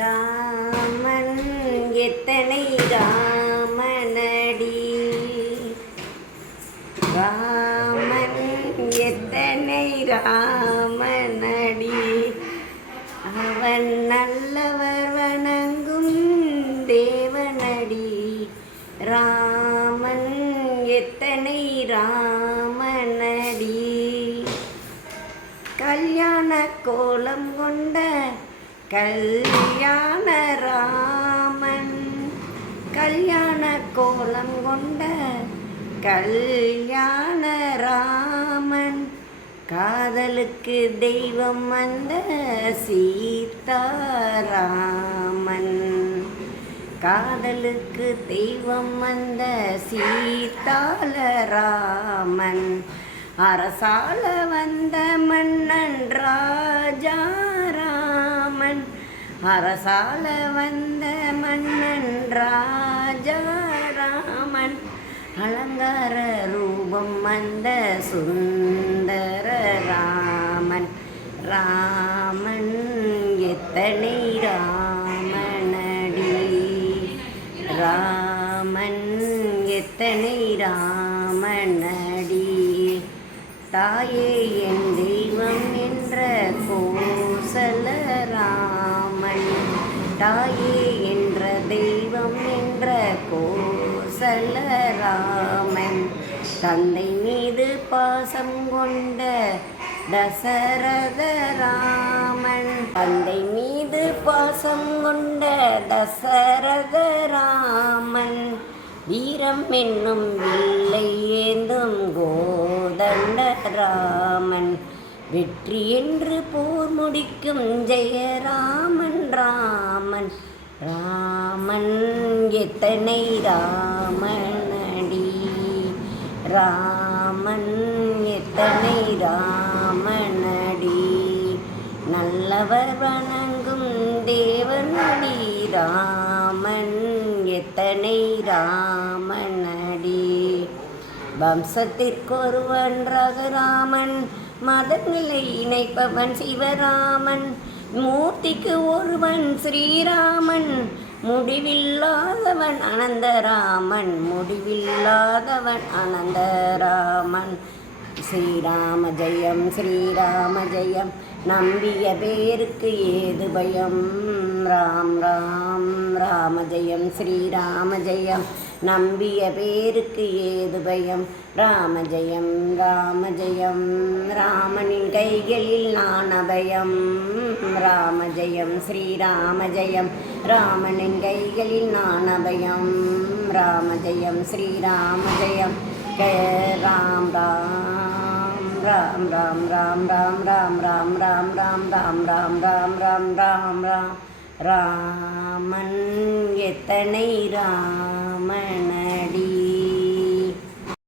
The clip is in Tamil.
ராமன் எத்தனை ராமனடி? ராமன் எத்தனை ராமனடி? அவன் நல்லவர் வணங்கும் தேவனடி. ராமன் எத்தனை ராமனடி? கல்யாண கோலம் கொண்ட கல்யாண ராமன் கல்யாண கோலம் கொண்ட கல்யாண ராமன் காதலுக்கு தெய்வம் வந்த சீதாராமன். காதலுக்கு தெய்வம் வந்த சீதாலராமன். அரசால வந்த மன்னன் ராஜா அரசால வந்த மன்னன் ராஜாராமன் அலங்கார ரூபம் வந்த சுந்தர ராமன் ராமன் எத்தனை ராமனடி? ராமன் எத்தனை ராமனடி? தாயே கோசல ராமன் தந்தை மீது பாசம் கொண்ட தசரத ராமன் தந்தை மீது பாசம் கொண்ட தசரத ராமன் வீரம் என்னும் வில்லை ஏந்தும் கோதண்ட ராமன் வெற்றி என்று போர் முடிக்கும் ஜெயராமன் ராமன். ராமன் எத்தனை ராமன் ராமன் எத்தனை ராமனடி? நல்லவர் வணங்கும் தேவனடி ராமன் எத்தனை ராமனடி? வம்சத்திற்கொருவன் ரகுராமன் மதங்களை இணைப்பவன் சிவராமன். மூர்த்திக்கு ஒருவன் ஸ்ரீராமன் முடிவில்லாதவன் அனந்தராமன் முடிவில்லாதவன் அனந்தராமன். ஸ்ரீராம ஜெயம் ஸ்ரீராம ஜெயம். நம்பிய பேருக்கு ஏது பயம்? ராம் ராம் ராம ஜெயம் ஸ்ரீராம ஜெயம் நம்பிய பேருக்கு ஏது பயம்? ராம ஜெயம் ராம ஜெயம் ராமனின் கைகளில் நான் அபயம். ராம ஜெயம் ஸ்ரீராம ஜெயம் ராமனின் கைகளில் நான் அபயம். ராம ஜெயம் ஸ்ரீராம ஜெயம் ராம் ராம். ராம் ராம் ராம் ராம் ராம் ராம் ராம் ராம் ராம் ராம் ராம் ராம் ராம் ராமன் எத்தனை ராமனடி